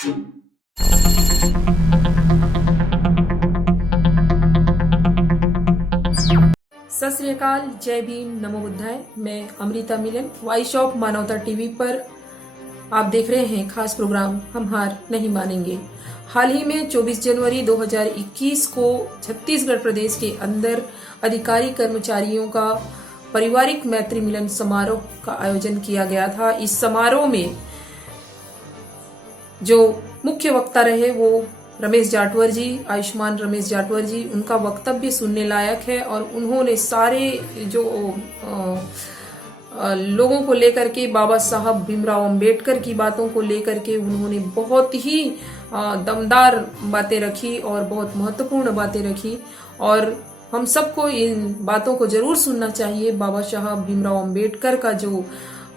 सत श्री अकाल, जय भीम, नमो बुद्धाय। मैं अमृता मिलन, वॉइस ऑफ मानवता टीवी पर आप देख रहे हैं खास प्रोग्राम हम हार नहीं मानेंगे। हाल ही में 24 जनवरी 2021 को छत्तीसगढ़ प्रदेश के अंदर अधिकारी कर्मचारियों का पारिवारिक मैत्री मिलन समारोह का आयोजन किया गया था। इस समारोह में जो मुख्य वक्ता रहे वो रमेश जाटवर जी, आयुष्मान रमेश जाटवर जी। उनका वक्तव्य सुनने लायक है और उन्होंने सारे जो लोगों को लेकर के, बाबा साहब भीमराव अंबेडकर की बातों को लेकर के उन्होंने बहुत ही दमदार बातें रखी और बहुत महत्वपूर्ण बातें रखी और हम सबको इन बातों को जरूर सुनना चाहिए। बाबा साहब भीमराव अंबेडकर का जो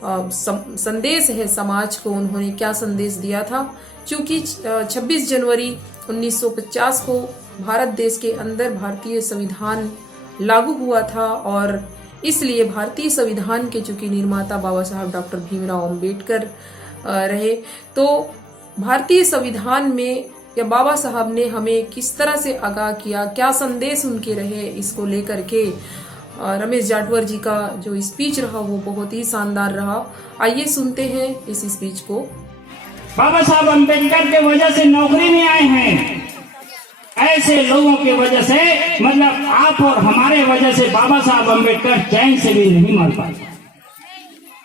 संदेश है समाज को, उन्होंने क्या संदेश दिया था। क्योंकि 26 जनवरी 1950 को भारत देश के अंदर भारतीय संविधान लागू हुआ था और इसलिए भारतीय संविधान के चूंकि निर्माता बाबा साहब डॉक्टर भीमराव अंबेडकर रहे, तो भारतीय संविधान में या बाबा साहब ने हमें किस तरह से आगाह किया, क्या संदेश उनके रहे, इसको लेकर के रमेश जाटवर जी का जो स्पीच रहा वो बहुत ही शानदार रहा। आइए सुनते हैं इस स्पीच को। बाबा साहब अम्बेडकर के वजह से नौकरी में आए हैं। ऐसे लोगों की वजह से, मतलब आप और हमारे वजह से बाबा साहब अम्बेडकर चैन से भी नहीं मर पाए।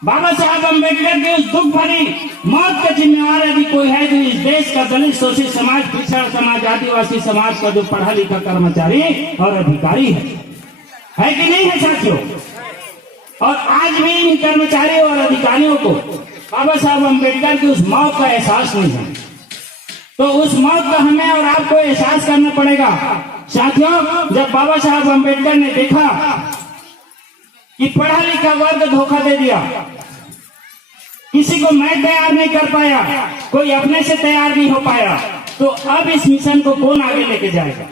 बाबा साहब अम्बेडकर की उस दुख भरी मौत का जिम्मेवार यदि कोई है तो इस देश का दलित, शोषित समाज, पिछड़ा समाज, आदिवासी समाज का जो पढ़ा लिखा कर्मचारी और अधिकारी है कि नहीं है साथियों। और आज भी इन कर्मचारियों और अधिकारियों को बाबा साहब अम्बेडकर की उस मौत का एहसास नहीं है, तो उस मौत का हमें और आपको एहसास करना पड़ेगा। साथियों, जब बाबा साहब अम्बेडकर ने देखा कि पढ़ा लिखा वर्ग धोखा दे दिया, किसी को मैं तैयार नहीं कर पाया, कोई अपने से तैयार नहीं हो पाया, तो अब इस मिशन को कौन आगे लेके जाएगा।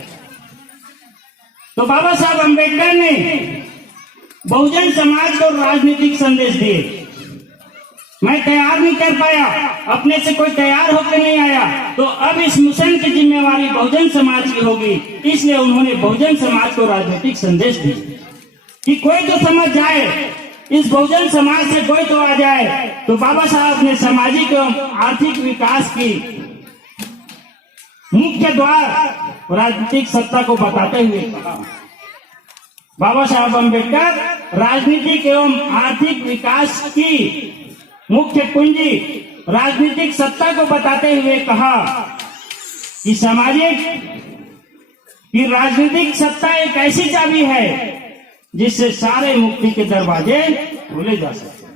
तो बाबा साहब अम्बेडकर ने बहुजन समाज को राजनीतिक संदेश दिए। मैं तैयार नहीं कर पाया, अपने से कोई तैयार होकर नहीं आया, तो अब इस मिशन की जिम्मेवारी बहुजन समाज की होगी। इसलिए उन्होंने बहुजन समाज को राजनीतिक संदेश दिया कि कोई तो समझ जाए, इस बहुजन समाज से कोई तो आ जाए। तो बाबा साहब ने सामाजिक एवं आर्थिक विकास की मुख्य द्वार राजनीतिक सत्ता को बताते हुए कहा। बाबा साहब अम्बेडकर राजनीतिक एवं आर्थिक विकास की मुख्य कुंजी राजनीतिक सत्ता को बताते हुए कहा कि सामाजिक की राजनीतिक सत्ता एक ऐसी चाबी है जिससे सारे मुक्ति के दरवाजे खोले जा सकते हैं।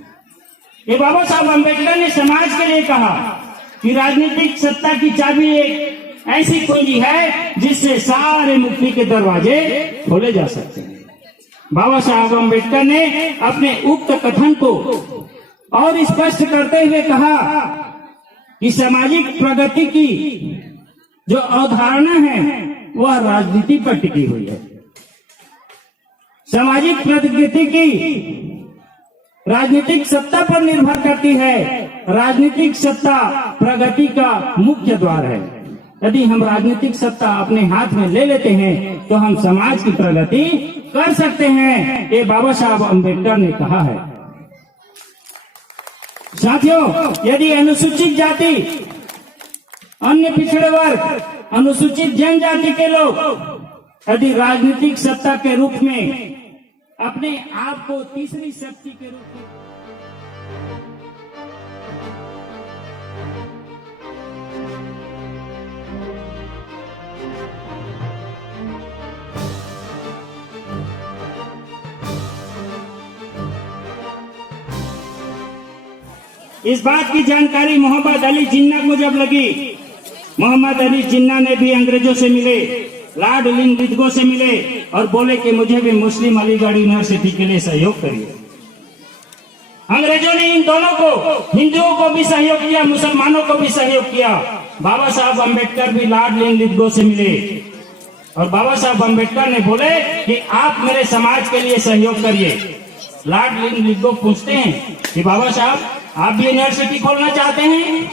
ये बाबा साहब अम्बेडकर ने समाज के लिए कहा कि राजनीतिक सत्ता की चाबी एक ऐसी कुंजी है जिससे सारे मुक्ति के दरवाजे खोले जा सकते हैं। बाबा साहब अम्बेडकर ने अपने उक्त कथन को और स्पष्ट करते हुए कहा कि सामाजिक प्रगति की जो अवधारणा है वह राजनीति पर टिकी हुई है। सामाजिक प्रगति की राजनीतिक सत्ता पर निर्भर करती है। राजनीतिक सत्ता प्रगति का मुख्य द्वार है। यदि हम राजनीतिक सत्ता अपने हाथ में ले लेते हैं तो हम समाज की प्रगति कर सकते हैं। ये बाबा साहब अम्बेडकर ने कहा है। साथियों, यदि अनुसूचित जाति, अन्य पिछड़े वर्ग, अनुसूचित जनजाति के लोग यदि राजनीतिक सत्ता के रूप में अपने आप को तीसरी शक्ति के रूप में इस बात की जानकारी मोहम्मद अली जिन्ना को जब लगी, मोहम्मद अली जिन्ना ने भी अंग्रेजों से मिले, लॉर्ड लिंगो से मिले और बोले कि मुझे भी मुस्लिम अलीगढ़ यूनिवर्सिटी के लिए सहयोग करिए। अंग्रेजों ने इन दोनों को, हिंदुओं को भी सहयोग किया, मुसलमानों को भी सहयोग किया। बाबा साहब अम्बेडकर भी लॉर्ड लिंगो से मिले और बाबा साहब अम्बेडकर ने बोले कि आप मेरे समाज के लिए सहयोग करिए। लॉर्ड लिंगो पूछते हैं कि बाबा साहब आप भी यूनिवर्सिटी खोलना चाहते हैं?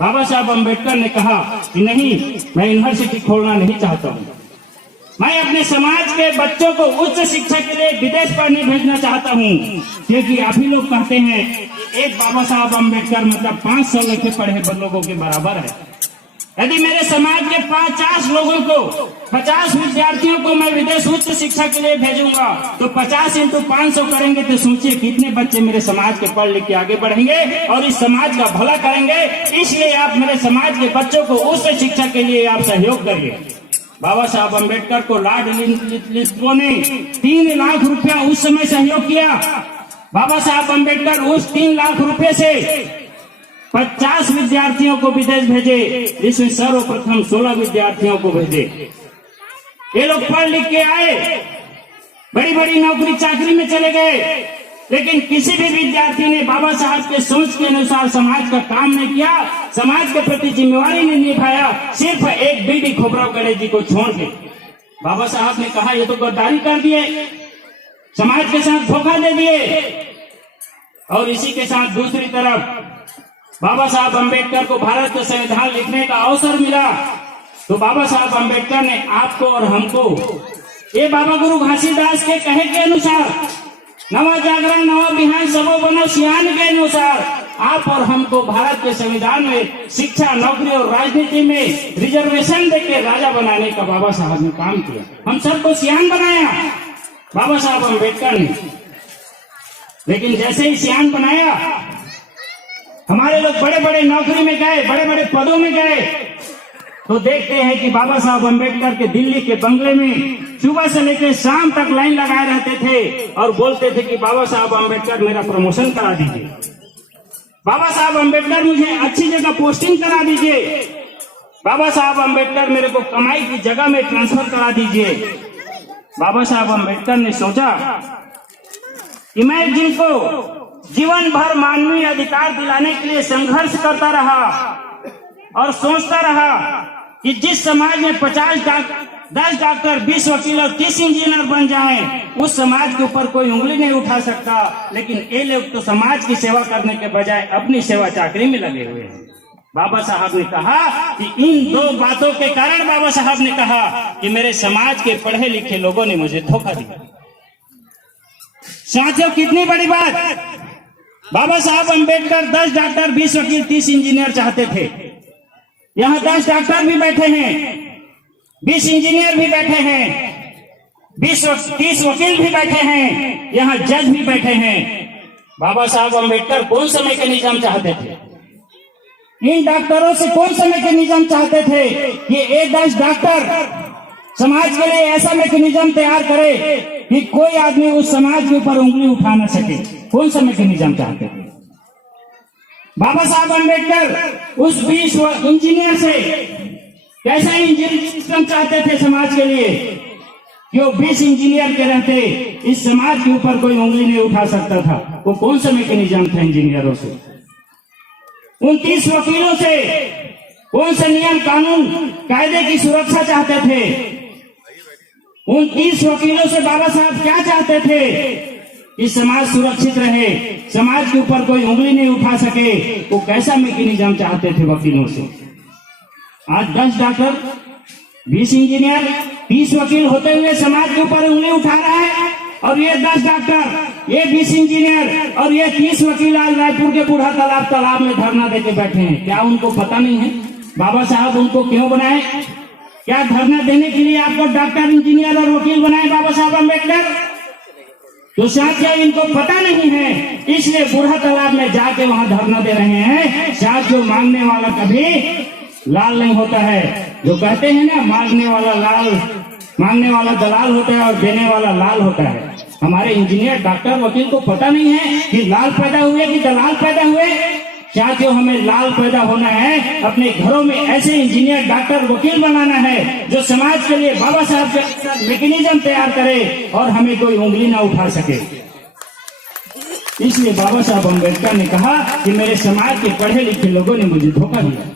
बाबा साहब अम्बेडकर ने कहा कि नहीं, मैं यूनिवर्सिटी खोलना नहीं चाहता हूँ, मैं अपने समाज के बच्चों को उच्च शिक्षा के लिए विदेश पढ़ने भेजना चाहता हूँ। क्योंकि अभी लोग कहते हैं एक बाबा साहब अम्बेडकर मतलब 500 लिखे पढ़े लोगों के बराबर है। यदि मेरे समाज के 50 लोगों को, 50 विद्यार्थियों को मैं विदेश उच्च शिक्षा के लिए भेजूंगा तो 50 × 500 करेंगे तो सोचिए कितने बच्चे मेरे समाज के पढ़ लिख के आगे बढ़ेंगे और इस समाज का भला करेंगे। इसलिए आप मेरे समाज के बच्चों को उच्च शिक्षा के लिए आप सहयोग करिए। बाबा साहब अम्बेडकर को लॉर्ड लिस्को ने 3 लाख रुपया उस समय सहयोग किया। बाबा साहब अम्बेडकर उस 3 लाख रुपए से 50 विद्यार्थियों को विदेश भेजे, जिसमें सर्वप्रथम 16 विद्यार्थियों को भेजे। ये लोग पढ़ लिख के आए, बड़ी बड़ी नौकरी चाकरी में चले गए, लेकिन किसी भी विद्यार्थी ने बाबा साहब के सोच के अनुसार समाज का काम नहीं किया, समाज के प्रति जिम्मेवारी नहीं निभाया। सिर्फ एक बीडी खोबराव गणेश जी को छोड़ के बाबा साहब ने कहा ये तो गद्दारी कर दिए, समाज के साथ धोखा दे दिए। और इसी के साथ दूसरी तरफ बाबा साहब अम्बेडकर को भारत का संविधान लिखने का अवसर मिला, तो बाबा साहब अम्बेडकर ने आपको और हमको ये बाबा गुरु घासीदास के कहे के अनुसार नवा जागरण नवा बिहान सबो बनो सियान के अनुसार आप और हमको भारत के संविधान में शिक्षा, नौकरी और राजनीति में रिजर्वेशन देके राजा बनाने का बाबा साहब ने काम किया। हम सबको सियान बनाया बाबा साहब अम्बेडकर ने। लेकिन जैसे ही सियान बनाया, हमारे लोग बड़े बड़े नौकरी में गए, बड़े बड़े पदों में गए, तो देखते हैं कि बाबा साहब अम्बेडकर के दिल्ली के बंगले में सुबह से लेकर शाम तक लाइन लगाए रहते थे और बोलते थे कि बाबा साहब अम्बेडकर मेरा प्रमोशन करा दीजिए, बाबा साहब अम्बेडकर मुझे अच्छी जगह पोस्टिंग करा दीजिए, बाबा साहब अम्बेडकर मेरे को कमाई की जगह में ट्रांसफर करा दीजिए। बाबा साहब अम्बेडकर ने सोचा कि मैं जिनको जीवन भर मानवीय अधिकार दिलाने के लिए संघर्ष करता रहा और सोचता रहा कि जिस समाज में 10 डॉक्टर, 20 वकील और 30 इंजीनियर बन जाएं, उस समाज के ऊपर कोई उंगली नहीं उठा सकता। लेकिन ये लोग तो समाज की सेवा करने के बजाय अपनी सेवा चाकरी में लगे हुए हैं। बाबा साहब ने कहा कि इन 2 बातों के कारण बाबा साहब ने कहा कि मेरे समाज के पढ़े लिखे लोगों ने मुझे धोखा दिया। साथियों, कितनी बड़ी बात! बाबा साहब अम्बेडकर 10 डॉक्टर, 20 वकील, 30 इंजीनियर चाहते थे। यहाँ 10 डॉक्टर भी बैठे हैं, 20 इंजीनियर भी बैठे हैं, 30 वकील भी बैठे हैं, यहाँ जज भी बैठे हैं। बाबा साहब अम्बेडकर कौन समय के निजाम चाहते थे? इन डॉक्टरों से कौन समय के निजाम चाहते थे कि ये 10 डॉक्टर समाज के लिए ऐसा मैकेनिज्म तैयार करे कि कोई आदमी उस समाज के ऊपर उंगली उठा न सके। कौन सा मैकेनिज्म चाहते थे? बाबा साहब अम्बेडकर उस 20 इंजीनियर से कैसा इंजीनियरिंग सिस्टम चाहते थे समाज के लिए कि वो 20 इंजीनियर के रहते इस समाज के ऊपर कोई उंगली नहीं उठा सकता था। वो कौन सा मैकेनिज्म था इंजीनियरों से? उन 30 वकीलों से कौन सा नियम, कानून, कायदे की सुरक्षा चाहते थे? उन 30 वकीलों से बाबा साहब क्या चाहते थे कि समाज सुरक्षित रहे, समाज के ऊपर कोई उंगली नहीं उठा सके। वो कैसा मैकेनिज्म चाहते थे वकीलों से? आज 10 डॉक्टर, 20 इंजीनियर, 30 वकील होते हुए समाज के ऊपर उंगली उठा रहा है, और ये 10 डॉक्टर, ये 20 इंजीनियर और ये 30 वकील आज रायपुर के बूढ़ा तालाब में धरना देके बैठे हैं। क्या उनको पता नहीं है बाबा साहब उनको क्यों बनाए? क्या धरना देने के लिए आपको डॉक्टर, इंजीनियर और वकील बनाए बाबा साहब अम्बेडकर? तो साथियों, इनको पता नहीं है, इसलिए बूढ़ा तालाब में जाके वहां धरना दे रहे हैं। साथियों, मांगने वाला कभी लाल नहीं होता है। जो कहते हैं ना, मांगने वाला दलाल होता है और देने वाला लाल होता है। हमारे इंजीनियर, डॉक्टर, वकील को पता नहीं है कि लाल पैदा हुए कि दलाल पैदा हुए। साथियों, हमें लाल पैदा होना है, अपने घरों में ऐसे इंजीनियर, डॉक्टर, वकील बनाना है जो समाज के लिए बाबा साहब के मैकेनिज्म तैयार करे और हमें कोई उंगली ना उठा सके। इसलिए बाबा साहब अम्बेडकर ने कहा कि मेरे समाज के पढ़े लिखे लोगों ने मुझे धोखा दिया।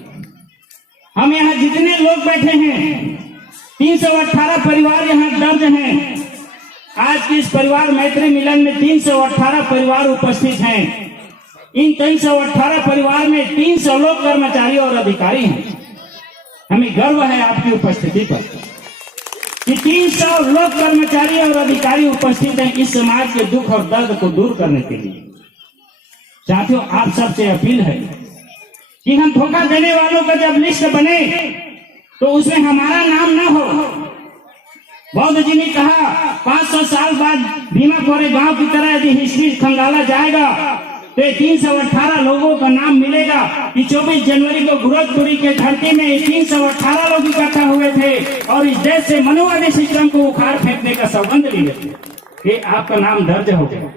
हम यहाँ जितने लोग बैठे हैं, 318 परिवार यहाँ दर्ज हैं। आज की इस परिवार मैत्री मिलन में 318 परिवार उपस्थित हैं। इन 318 परिवार में 300 लोग कर्मचारी और अधिकारी हैं। हमें गर्व है आपकी उपस्थिति पर कि 300 लोग कर्मचारी और अधिकारी उपस्थित हैं इस समाज के दुख और दर्द को दूर करने के लिए। साथियों, आप सबसे अपील है कि हम धोखा देने वालों का जब लिस्ट बने तो उसमें हमारा नाम ना हो। बौद्ध जी ने कहा 500 साल बाद भीमा कोरे गांव की तरह यदि हिस्ट्री खंगाला जाएगा तो 318 लोगों का नाम मिलेगा कि 24 जनवरी को गोरखपुरी के धरती में 318 लोग इकट्ठा हुए थे और इस देश से मनुवादी सिस्टम को उखाड़ फेंकने का सौगंध लिए थे। ये आपका नाम दर्ज हो गया।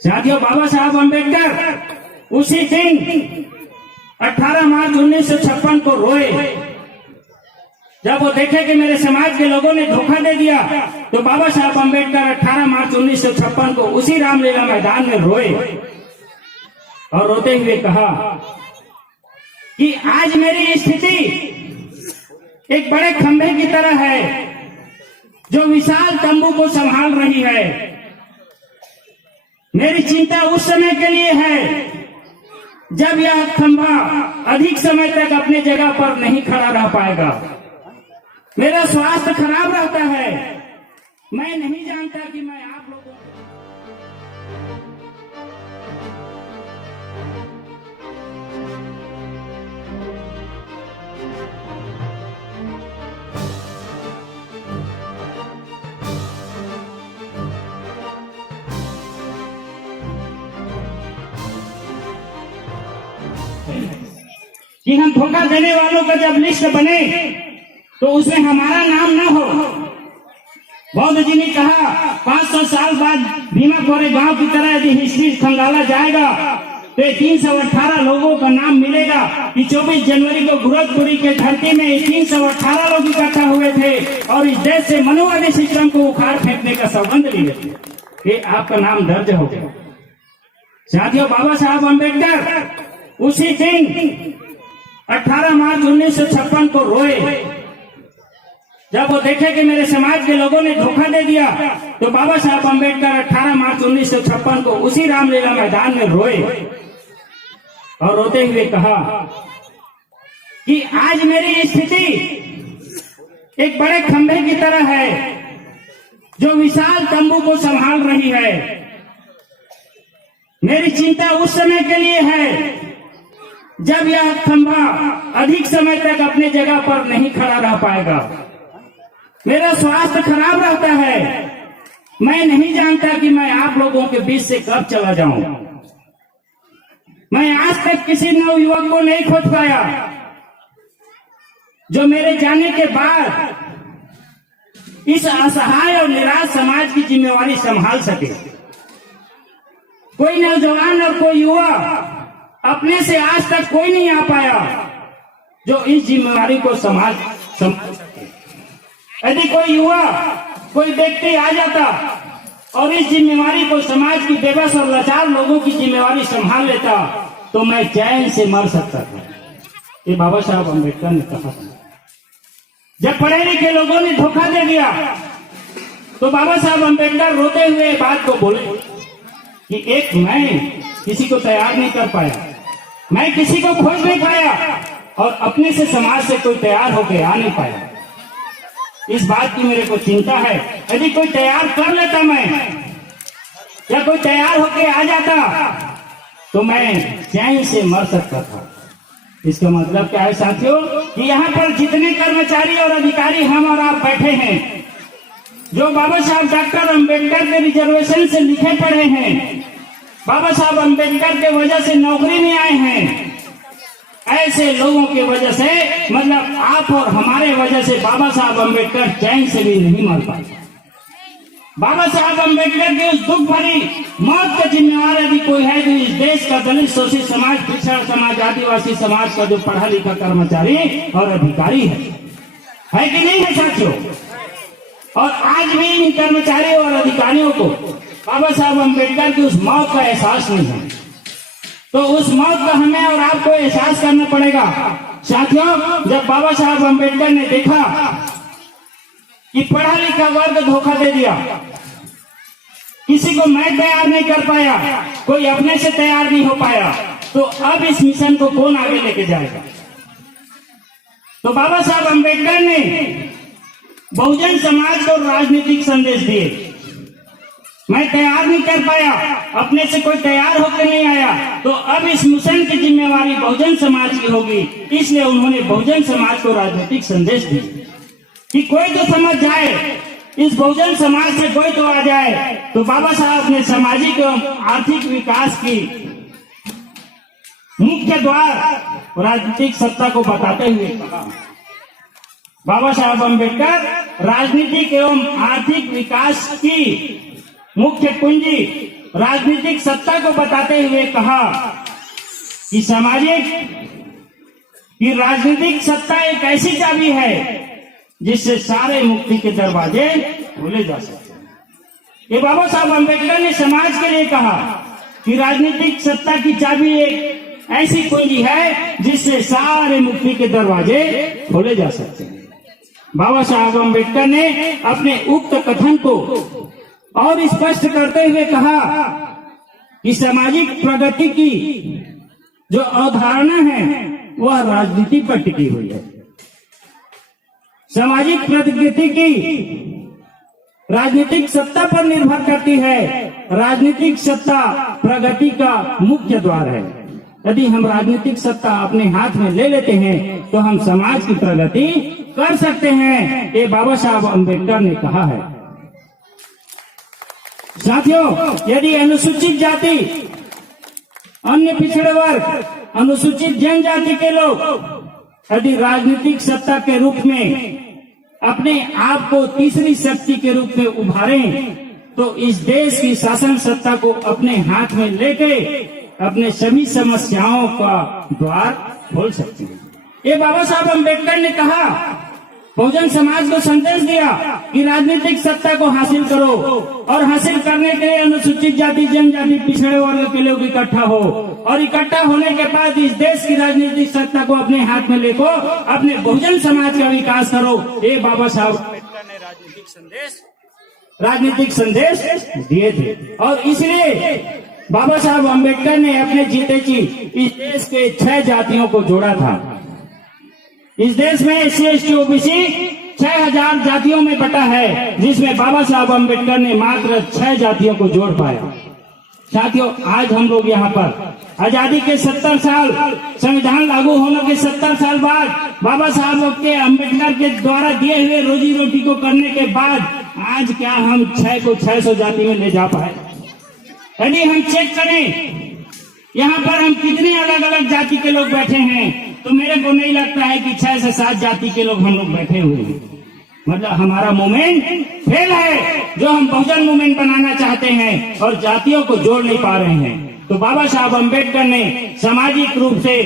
साथियों, बाबा साहब अम्बेडकर उसी दिन 18 मार्च 1956 को रोए जब वो देखे कि मेरे समाज के लोगों ने धोखा दे दिया। तो बाबा साहब अम्बेडकर 18 मार्च 1956 को उसी रामलीला मैदान में रोए और रोते हुए कहा कि आज मेरी स्थिति एक बड़े खंभे की तरह है जो विशाल तंबू को संभाल रही है। मेरी चिंता उस समय के लिए है जब यह खंभा अधिक समय तक अपने जगह पर नहीं खड़ा रह पाएगा। मेरा स्वास्थ्य खराब रहता है। मैं नहीं जानता कि मैं आप लोगों कि हम धोखा देने वालों का जब लिस्ट बने तो उसमें हमारा नाम ना हो। बौद्ध जी ने कहा 500 साल बाद भीमा कोरे गांव की तरह यदि हिस्ट्री खंगाला जाएगा तो 318 लोगों का नाम मिलेगा कि 24 जनवरी को गोरखपुरी के धरती में 318 लोग इकट्ठा हुए थे और इस देश से मनुवादी सिस्टम को उखाड़ फेंकने का सौगंध लिए थे। ये आपका नाम दर्ज हो गया। साथियों, बाबा साहब अम्बेडकर उसी दिन 18 मार्च 1956 को रोए जब वो देखे कि मेरे समाज के लोगों ने धोखा दे दिया। तो बाबा साहब अम्बेडकर 18 मार्च 1956 को उसी रामलीला मैदान में रोए और रोते हुए कहा कि आज मेरी स्थिति एक बड़े खंभे की तरह है जो विशाल तंबू को संभाल रही है। मेरी चिंता उस समय के लिए है जब यह खंभा अधिक समय तक अपने जगह पर नहीं खड़ा रह पाएगा। मेरा स्वास्थ्य खराब रहता है। मैं नहीं जानता कि मैं आप लोगों के बीच से कब चला जाऊं। मैं आज तक किसी नवयुवक को नहीं खोज पाया जो मेरे जाने के बाद इस असहाय और निराश समाज की जिम्मेवारी संभाल सके। कोई नौजवान और कोई युवा अपने से आज तक कोई नहीं आ पाया जो इस जिम्मेवारी को संभाल सके। यदि कोई युवा, कोई व्यक्ति आ जाता और इस जिम्मेवारी को समाज की बेबस और लाचार लोगों की जिम्मेवारी संभाल लेता तो मैं चैन से मर सकता था। ये बाबा साहब अम्बेडकर ने कहा था। जब पढ़े लिखे लोगों ने धोखा दे दिया तो बाबा साहब अम्बेडकर रोते हुए बात को बोले कि एक मैं किसी को तैयार नहीं कर पाया, मैं किसी को खोज नहीं पाया और अपने से समाज से कोई तैयार होकर आ नहीं पाया। इस बात की मेरे को चिंता है। यदि कोई तैयार कर लेता मैं या कोई तैयार होके आ जाता तो मैं चैन से मर सकता था। इसका मतलब क्या है साथियों कि यहाँ पर जितने कर्मचारी और अधिकारी हम और आप बैठे हैं, जो बाबा साहब डॉक्टर अम्बेडकर के रिजर्वेशन से लिखे पढ़े हैं, बाबा साहब अम्बेडकर के वजह से नौकरी में आए हैं, ऐसे लोगों की वजह से, मतलब आप और हमारे वजह से बाबा साहब अम्बेडकर चैन से भी नहीं मर पाए। बाबा साहब अम्बेडकर की उस दुख भरी मौत का जिम्मेवार यदि कोई है तो इस देश का दलित, शोषित समाज, पिछड़ा समाज, आदिवासी समाज का जो पढ़ा लिखा कर्मचारी और अधिकारी है कि नहीं है साथियों। और आज भी इन कर्मचारियों और अधिकारियों को बाबा साहब अम्बेडकर की उस मौत का एहसास नहीं है। तो उस मौत का हमें और आपको एहसास करना पड़ेगा साथियों। जब बाबा साहब अम्बेडकर ने देखा कि पढ़ा लिखा वर्ग धोखा दे दिया, किसी को मैं तैयार नहीं कर पाया, कोई अपने से तैयार नहीं हो पाया, तो अब इस मिशन को कौन आगे लेके जाएगा? तो बाबा साहब अम्बेडकर ने बहुजन समाज को राजनीतिक संदेश दिए। मैं तैयार नहीं कर पाया, अपने से कोई तैयार होकर नहीं आया, तो अब इस मिशन की जिम्मेवारी बहुजन समाज की होगी। इसलिए उन्होंने बहुजन समाज को राजनीतिक संदेश दिया कि कोई तो समझ जाए, इस बहुजन समाज से कोई तो आ जाए। तो बाबा साहब ने सामाजिक एवं आर्थिक विकास की मुख्य द्वार राजनीतिक सत्ता को बताते हुए कहा, बाबा साहब अम्बेडकर राजनीतिक एवं आर्थिक विकास की मुख्य कुंजी राजनीतिक सत्ता को बताते हुए कहा कि राजनीतिक सत्ता एक ऐसी चाबी है जिससे सारे मुक्ति के दरवाजे खोले जा सकते हैं। ये बाबा साहब अम्बेडकर ने समाज के लिए कहा कि राजनीतिक सत्ता की चाबी एक ऐसी कुंजी है जिससे सारे मुक्ति के दरवाजे खोले जा सकते हैं। बाबा साहब अम्बेडकर ने अपने उक्त कथन को और स्पष्ट करते हुए कहा कि सामाजिक प्रगति की जो अवधारणा है वह राजनीति पर टिकी हुई है। सामाजिक प्रगति की राजनीतिक सत्ता पर निर्भर करती है। राजनीतिक सत्ता प्रगति का मुख्य द्वार है। यदि हम राजनीतिक सत्ता अपने हाथ में ले लेते हैं तो हम समाज की प्रगति कर सकते हैं। ये बाबा साहब अम्बेडकर ने कहा है। साथियों, यदि अनुसूचित जाति, अन्य पिछड़े वर्ग, अनुसूचित जनजाति के लोग यदि राजनीतिक सत्ता के रूप में अपने आप को तीसरी शक्ति के रूप में उभारें तो इस देश की शासन सत्ता को अपने हाथ में लेके अपने सभी समस्याओं का द्वार खोल सकते हैं। ये बाबा साहब अम्बेडकर ने कहा, बहुजन समाज को संदेश दिया कि राजनीतिक सत्ता को हासिल करो और हासिल करने के लिए अनुसूचित जाति, जनजाति, पिछड़े वर्ग के लोग इकट्ठा हो और इकट्ठा होने के बाद इस देश की राजनीतिक सत्ता को अपने हाथ में लेको, अपने बहुजन समाज का विकास करो। ये बाबा साहब अम्बेडकर ने राजनीतिक संदेश दिए थे और इसलिए बाबा साहब अम्बेडकर ने अपने जीते जी इस देश के 6 जातियों को जोड़ा था। इस देश में SC, ST, OBC 6000 जातियों में बटा है, जिसमें बाबा साहब अम्बेडकर ने मात्र 6 जातियों को जोड़ पाया। साथियों, आज हम लोग यहाँ पर आजादी के 70 साल, संविधान लागू होने के 70 साल बाद बाबा साहब के अम्बेडकर के द्वारा दिए हुए रोजी रोटी को करने के बाद आज क्या हम 6 को 600 जाति में ले जा पाए? यदि हम चेक करें यहाँ पर हम कितने अलग अलग जाति के लोग बैठे हैं तो मेरे को नहीं लगता है कि 6 से 7 जाति के लोग हम लोग बैठे हुए हैं। मतलब हमारा मूवमेंट फेल है जो हम बहुजन मूवमेंट बनाना चाहते हैं और जातियों को जोड़ नहीं पा रहे हैं। तो बाबा साहब अम्बेडकर ने सामाजिक रूप से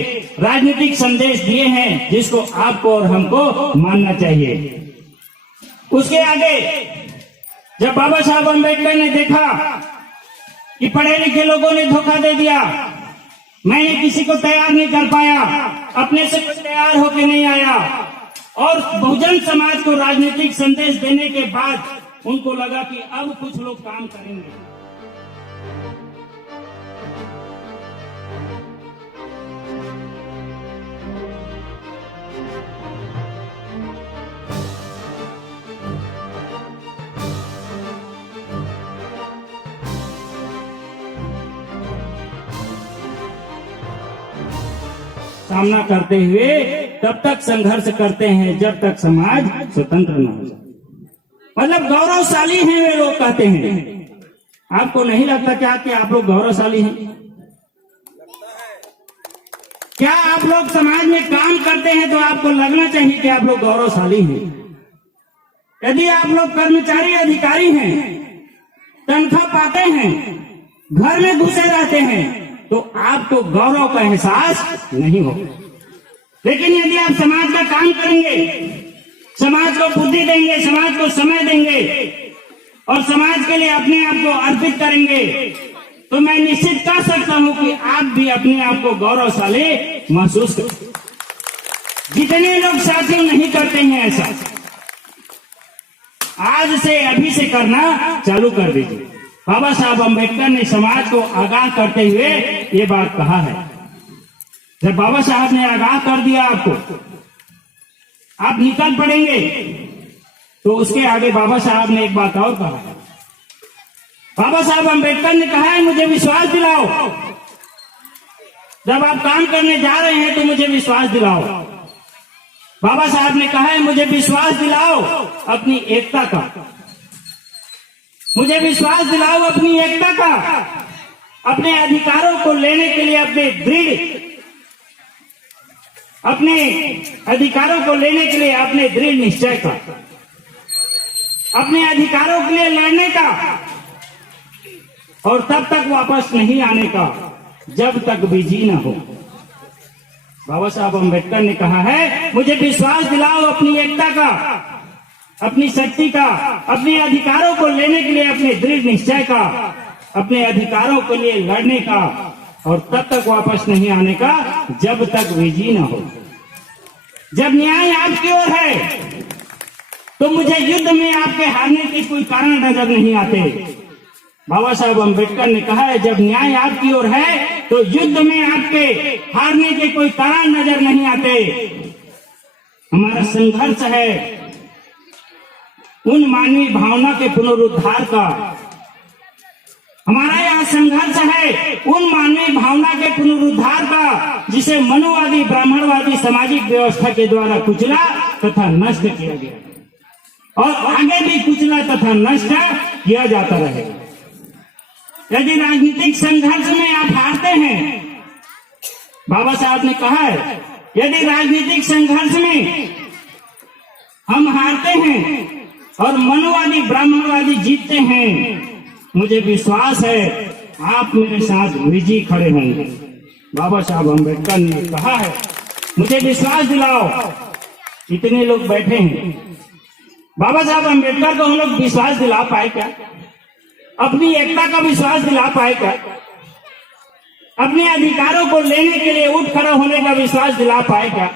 राजनीतिक संदेश दिए हैं जिसको आपको और हमको मानना चाहिए। उसके आगे जब बाबा साहब अम्बेडकर ने देखा कि पढ़े लिखे लोगों ने धोखा दे दिया, मैंने किसी को तैयार नहीं कर पाया, अपने से कोई तैयार होके नहीं आया और बहुजन समाज को राजनीतिक संदेश देने के बाद उनको लगा कि अब कुछ लोग काम करेंगे। सामना करते हुए तब तक संघर्ष करते हैं जब तक समाज स्वतंत्र न हो जाए। मतलब गौरवशाली हैं वे लोग, कहते हैं। आपको नहीं लगता क्या कि आप लोग गौरवशाली हैं? क्या आप लोग समाज में काम करते हैं तो आपको लगना चाहिए कि आप लोग गौरवशाली हैं। यदि आप लोग कर्मचारी अधिकारी हैं, तनख्वाह पाते हैं, घर में घुसे रहते हैं तो आपको गौरव का एहसास नहीं होगा। लेकिन यदि आप समाज का काम करेंगे, समाज को बुद्धि देंगे, समाज को समय देंगे और समाज के लिए अपने आप को अर्पित करेंगे तो मैं निश्चित कर सकता हूं कि आप भी अपने आप को गौरवशाली महसूस करें। जितने लोग साथियों नहीं करते हैं ऐसा, आज से अभी से करना चालू कर दीजिए। बाबा साहब अम्बेडकर ने समाज को आगाह करते हुए ये बात कहा है। जब बाबा साहब ने आगाह कर दिया आपको, आप निकल पड़ेंगे, तो उसके आगे बाबा साहब ने एक बात और कहा है। बाबा साहब अम्बेडकर ने कहा है, मुझे विश्वास दिलाओ, जब आप काम करने जा रहे हैं तो मुझे विश्वास दिलाओ। बाबा साहब ने कहा है, मुझे विश्वास दिलाओ अपनी एकता का, मुझे विश्वास दिलाओ अपनी एकता का, अपने अधिकारों को लेने के लिए अपने अधिकारों को लेने के लिए अपने दृढ़ निश्चय का, अपने अधिकारों के लिए लड़ने का, और तब तक वापस नहीं आने का जब तक विजयी न हो। बाबा साहब अम्बेडकर ने कहा है, मुझे विश्वास दिलाओ अपनी एकता का, अपनी शक्ति का, अपने अधिकारों को लेने के लिए अपने दृढ़ निश्चय का, अपने अधिकारों के लिए लड़ने का, और तब तक वापस नहीं आने का जब तक विजयी न हो। जब न्याय आपकी ओर है तो मुझे युद्ध में आपके हारने की कोई कारण नजर नहीं आते। बाबा साहब अम्बेडकर ने कहा है, जब न्याय आपकी ओर है तो युद्ध में आपके हारने के कोई कारण नजर नहीं आते। हमारा संघर्ष है उन मानवीय भावना के पुनरुद्धार का, हमारा यहाँ संघर्ष है उन मानवीय भावना के पुनरुद्धार का जिसे मनुवादी ब्राह्मणवादी सामाजिक व्यवस्था के द्वारा कुचला तथा नष्ट किया गया और आगे भी कुचला तथा नष्ट किया जाता रहेगा। यदि राजनीतिक संघर्ष में आप हारते हैं, बाबा साहब ने कहा है, यदि राजनीतिक संघर्ष में हम हारते हैं और मनुवादी ब्राह्मणवादी जीतते हैं, मुझे विश्वास है आप मेरे साथ विजयी खड़े होंगे। बाबा साहब अम्बेडकर ने कहा है, मुझे विश्वास दिलाओ। इतने लोग बैठे हैं, बाबा साहब अम्बेडकर को हम लोग विश्वास दिला पाए क्या? अपनी एकता का विश्वास दिला पाए क्या? अपने अधिकारों को लेने के लिए उठ खड़ा होने का विश्वास दिला पाए क्या?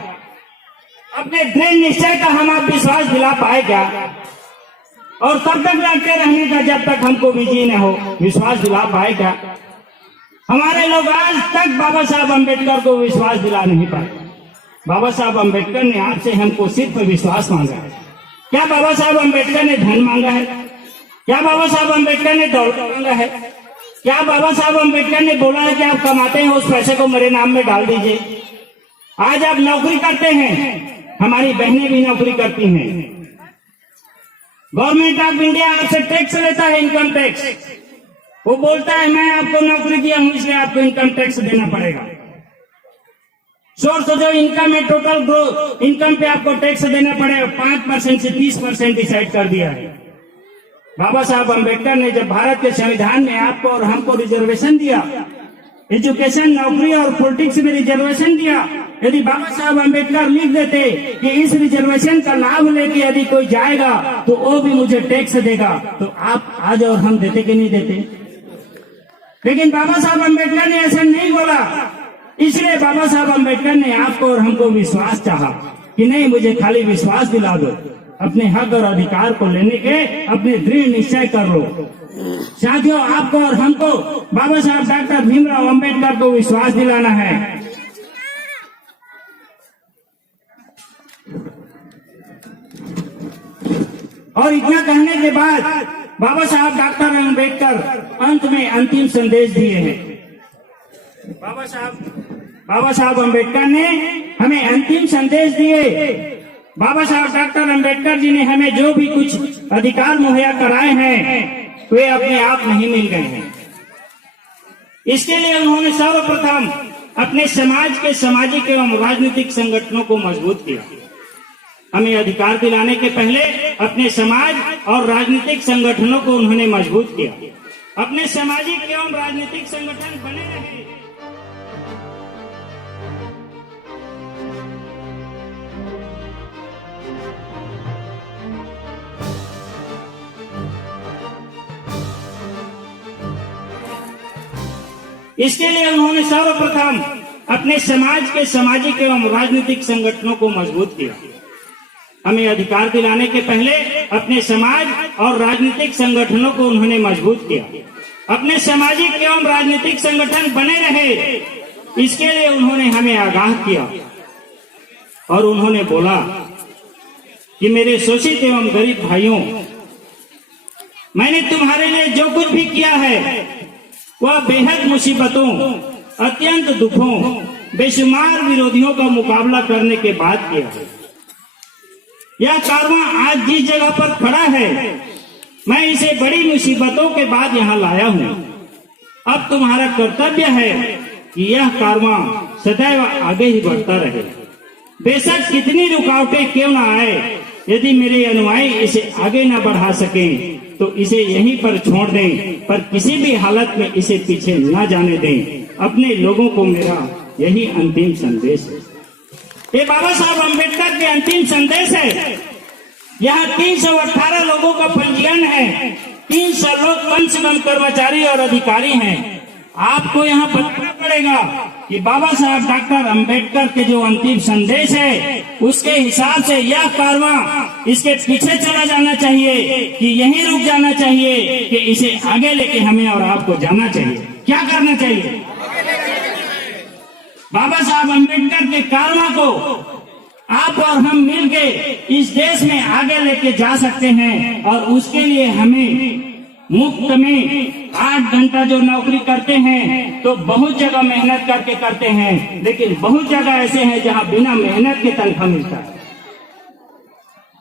अपने दृढ़ निश्चय का हम आप विश्वास दिला पाए क्या? और तब तक लड़ते रहने का जब तक हमको विजयी न हो, विश्वास दिला पाए क्या? हमारे लोग आज तक बाबा साहब अम्बेडकर को विश्वास दिला नहीं पाए। बाबा साहब अम्बेडकर ने आपसे हमको सिर्फ विश्वास मांगा है। क्या बाबा साहब अम्बेडकर ने धन मांगा है? क्या बाबा साहब अम्बेडकर ने दौलत मांगा है? क्या बाबा साहब अम्बेडकर ने बोला है कि आप कमाते हैं उस पैसे को मेरे नाम में डाल दीजिए? आज आप नौकरी करते हैं, हमारी बहनें भी नौकरी करती हैं। गवर्नमेंट ऑफ इंडिया आपसे टैक्स लेता है, इनकम टैक्स। वो बोलता है मैं आपको नौकरी दिया हूं इसलिए आपको इनकम टैक्स देना पड़ेगा। सोर्स जो इनकम है, टोटल ग्रोथ इनकम पे आपको टैक्स देना पड़ेगा। 5% से 30% डिसाइड कर दिया है। बाबा साहब अम्बेडकर ने जब भारत के संविधान में आपको और हमको रिजर्वेशन दिया, एजुकेशन, नौकरी और पॉलिटिक्स में रिजर्वेशन दिया, यदि बाबा साहब अम्बेडकर लिख देते कि इस रिजर्वेशन का लाभ लेके यदि कोई जाएगा तो वो भी मुझे टैक्स देगा, तो आप आज और हम देते कि नहीं देते? लेकिन बाबा साहब अम्बेडकर ने ऐसा नहीं बोला। इसलिए बाबा साहब अम्बेडकर ने आपको और हमको विश्वास चाहा कि नहीं, मुझे खाली विश्वास दिला दो, अपने हक और अधिकार को लेने के अपने दृढ़ निश्चय कर लो। साथियों, आपको और हमको बाबा साहब डॉक्टर भीमराव अम्बेडकर को विश्वास दिलाना है। और इतना कहने के बाद बाबा साहब डॉक्टर अम्बेडकर अंत में अंतिम संदेश दिए हैं। बाबा साहब अम्बेडकर ने हमें अंतिम संदेश दिए। बाबा साहब डॉक्टर अम्बेडकर जी ने हमें जो भी कुछ अधिकार मुहैया कराए हैं वे अपने आप नहीं मिल गए हैं। इसके लिए उन्होंने सर्वप्रथम अपने समाज के सामाजिक एवं राजनीतिक संगठनों को मजबूत किया। हमें अधिकार दिलाने के पहले अपने समाज और राजनीतिक संगठनों को उन्होंने मजबूत किया। अपने सामाजिक एवं राजनीतिक संगठन बने रहे। इसके लिए उन्होंने सर्वप्रथम अपने समाज के सामाजिक एवं राजनीतिक संगठनों को मजबूत किया। हमें अधिकार दिलाने के पहले अपने समाज और राजनीतिक संगठनों को उन्होंने मजबूत किया। अपने सामाजिक एवं राजनीतिक संगठन बने रहे, इसके लिए उन्होंने हमें आगाह किया और उन्होंने बोला कि मेरे शोषित एवं गरीब भाइयों, मैंने तुम्हारे लिए जो कुछ भी किया है वह बेहद मुसीबतों, अत्यंत दुखों, बेशुमार विरोधियों का मुकाबला करने के बाद किया है। यह कारवां आज जिस जगह पर खड़ा है, मैं इसे बड़ी मुसीबतों के बाद यहाँ लाया हूँ। अब तुम्हारा कर्तव्य है कि यह कारवां सदैव आगे ही बढ़ता रहे, बेशक कितनी रुकावटें क्यों न आए। यदि मेरे अनुयायी इसे आगे न बढ़ा सकें तो इसे यहीं पर छोड़ दें, पर किसी भी हालत में इसे पीछे न जाने दें। अपने लोगों को मेरा यही अंतिम संदेश है। ये बाबा साहब अम्बेडकर के अंतिम संदेश है। यहाँ 318 लोगों का पंजीयन है, 300 लोग कम से कम कर्मचारी और अधिकारी हैं। आपको यहाँ बताना पड़ेगा कि बाबा साहब डॉक्टर अम्बेडकर के जो अंतिम संदेश है उसके हिसाब से यह कारवां इसके पीछे चला जाना चाहिए कि यहीं रुक जाना चाहिए कि इसे आगे लेके हमें और आपको जाना चाहिए। क्या करना चाहिए? बाबा साहब अम्बेडकर के कारवां को आप और हम मिलके इस देश में आगे लेके जा सकते हैं। और उसके लिए हमें मुफ्त में 8 घंटा जो नौकरी करते हैं तो बहुत जगह मेहनत करके करते हैं, लेकिन बहुत जगह ऐसे हैं जहां बिना मेहनत के तनख्वाह मिलता है,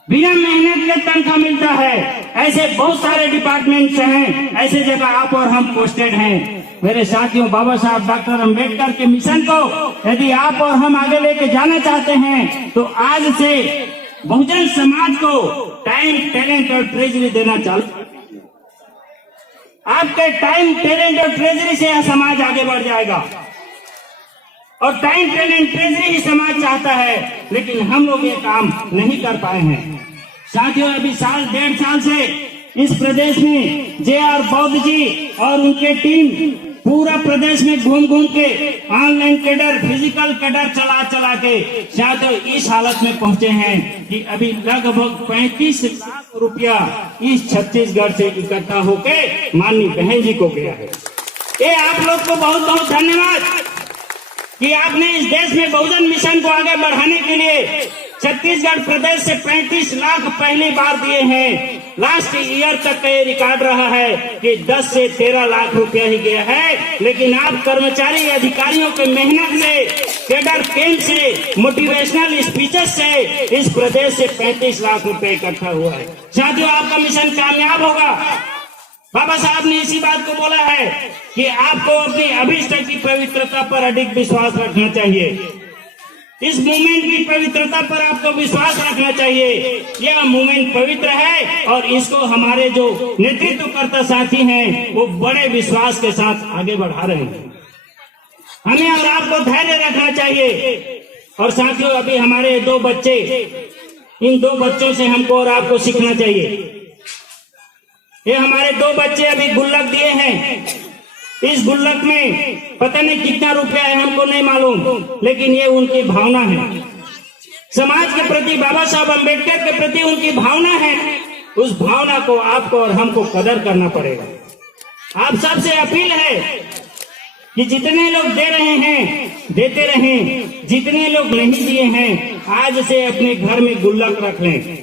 बिना मेहनत के तनख्वाह मिलता है। ऐसे बहुत सारे डिपार्टमेंट्स हैं, ऐसे जगह आप और हम पोस्टेड हैं। मेरे साथियों, बाबा साहब डॉक्टर अम्बेडकर के मिशन को यदि आप और हम आगे लेके जाना चाहते हैं तो आज से बहुजन समाज को टाइम, टैलेंट और ट्रेजरी देना चालू। आपके टाइम, टैलेंट और ट्रेजरी से यह समाज आगे बढ़ जाएगा। और टाइम, टैलेंट, ट्रेजरी ही समाज चाहता है, लेकिन हम लोग ये काम नहीं कर पाए हैं। साथियों, अभी 1.5 साल से इस प्रदेश में जे.आर. बौद्ध जी और उनके टीम पूरा प्रदेश में घूम घूम के ऑनलाइन कैडर, फिजिकल कैडर चला के साथियों इस हालत में पहुंचे हैं कि अभी लगभग 35 लाख रुपया इस छत्तीसगढ़ से इकट्ठा होके माननीय बहन जी को गया है। ये आप लोग को बहुत बहुत धन्यवाद कि आपने इस देश में बहुजन मिशन को आगे बढ़ाने के लिए छत्तीसगढ़ प्रदेश से 35 लाख पहली बार दिए हैं। लास्ट ईयर तक का ये रिकॉर्ड रहा है कि 10 से 13 लाख रुपया ही गया है, लेकिन आप कर्मचारी अधिकारियों के मेहनत से, कैडर कैंप से, मोटिवेशनल स्पीचेस से इस प्रदेश से 35 लाख रुपए इकट्ठा हुआ है। साथियों, आपका मिशन कामयाब होगा। बाबा साहब ने इसी बात को बोला है कि आपको अपनी अभिष्ट की पवित्रता पर अधिक विश्वास रखना चाहिए। इस मूवमेंट की पवित्रता पर आपको विश्वास रखना चाहिए। यह मूवमेंट पवित्र है और इसको हमारे जो नेतृत्वकर्ता साथी हैं वो बड़े विश्वास के साथ आगे बढ़ा रहे हैं। हमें और आपको धैर्य रखना चाहिए। और साथियों, अभी हमारे 2 बच्चे, इन 2 बच्चों से हमको और आपको सीखना चाहिए। ये हमारे 2 बच्चे अभी गुल्लक दिए हैं। इस गुल्लक में पता नहीं कितना रुपया है, हमको नहीं मालूम, लेकिन ये उनकी भावना है। समाज के प्रति, बाबा साहब अम्बेडकर के प्रति उनकी भावना है। उस भावना को आपको और हमको कदर करना पड़ेगा। आप सबसे अपील है कि जितने लोग दे रहे हैं देते रहें, जितने लोग नहीं दिए हैं आज से अपने घर में गुल्लक रख लें।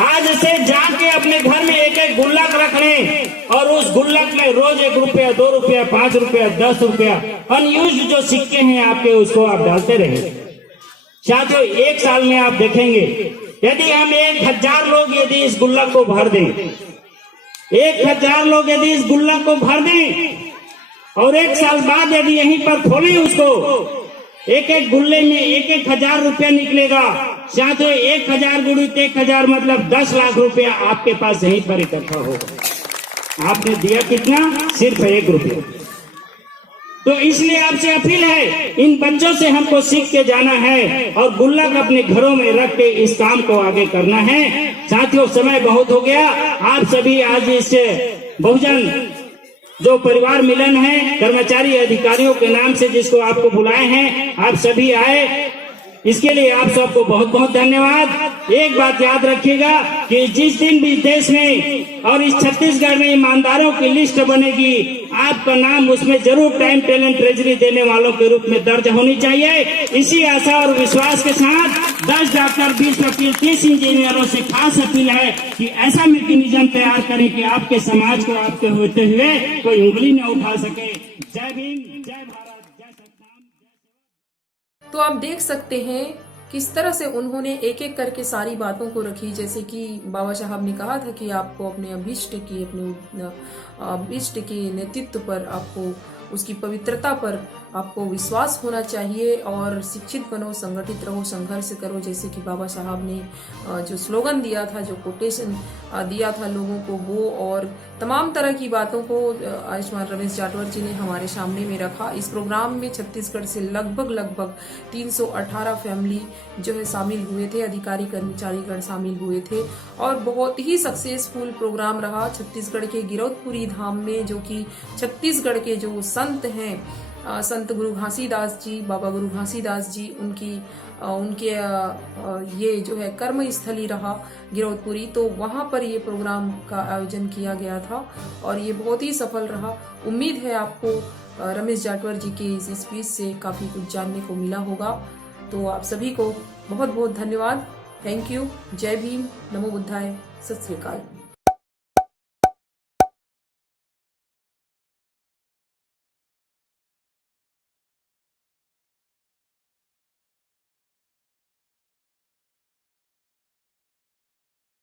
आज से जाके अपने घर में एक गुल्लक रख लें और उस गुल्लक में रोज 1 रुपया, 2 रुपया, 5 रुपया, 10 रुपया अनयूज जो सिक्के हैं आपके, उसको आप डालते रहें। साथियों, 1 साल में आप देखेंगे यदि हम 1000 लोग यदि इस गुल्लक को भर दें, 1000 लोग यदि इस गुल्लक को भर दें और 1 साल बाद यदि यहीं पर खोलें उसको, एक गुल्ले में 1000 रुपया निकलेगा। साथियों, 1000 गुणित 1000 मतलब 10 लाख रुपया आपके पास यहीं पर इकट्ठा होगा। आपने दिया कितना? सिर्फ 1 रुपया। तो इसलिए आपसे अपील है, इन बच्चों से हमको सीख के जाना है और गुल्लक अपने घरों में रख के इस काम को आगे करना है। साथियों, समय बहुत हो गया। आप सभी आज इस बहुजन जो परिवार मिलन है, कर्मचारी अधिकारियों के नाम से जिसको आपको बुलाए हैं, आप सभी आए। इसके लिए आप सबको बहुत बहुत धन्यवाद। एक बात याद रखिएगा कि जिस दिन भी देश में और इस छत्तीसगढ़ में ईमानदारों की लिस्ट बनेगी, आपका नाम उसमें जरूर टाइम टैलेंट ट्रेजरी देने वालों के रूप में दर्ज होनी चाहिए। इसी आशा और विश्वास के साथ 10 डॉक्टर, 20 वकील, 30 इंजीनियरों से खास अपील है कि ऐसा मैकेनिज्म तैयार करें कि आपके समाज को आपके होते हुए कोई उंगली न उठा सके। जय भीम, जय भारत, जय सतनाम। तो आप देख सकते हैं किस तरह से उन्होंने एक एक करके सारी बातों को रखी। जैसे कि बाबा साहब ने कहा था कि आपको अपने अभीष्ट के नेतृत्व पर, आपको उसकी पवित्रता पर आपको विश्वास होना चाहिए और शिक्षित बनो, संगठित रहो, संघर्ष करो। जैसे कि बाबा साहब ने जो स्लोगन दिया था, जो कोटेशन दिया था लोगों को, वो और तमाम तरह की बातों को आयुष्मान रमेश जाटवर जी ने हमारे सामने में रखा। इस प्रोग्राम में छत्तीसगढ़ से लगभग 318 फैमिली जो है शामिल हुए थे, अधिकारी कर्मचारीगण शामिल हुए थे और बहुत ही सक्सेसफुल प्रोग्राम रहा। छत्तीसगढ़ के गिरौदपुरी धाम में, जो कि छत्तीसगढ़ के जो संत हैं, संत गुरु घासीदास जी, बाबा गुरु घासीदास जी, उनके ये जो है कर्म स्थली रहा गिरौदपुरी, तो वहां पर ये प्रोग्राम का आयोजन किया गया था और ये बहुत ही सफल रहा। उम्मीद है आपको रमेश जाटवर जी के इस स्पीच से काफी कुछ जानने को मिला होगा। तो आप सभी को बहुत बहुत धन्यवाद। Thank you. जय भीम, नमो बुद्धाय, सत श्री अकाल।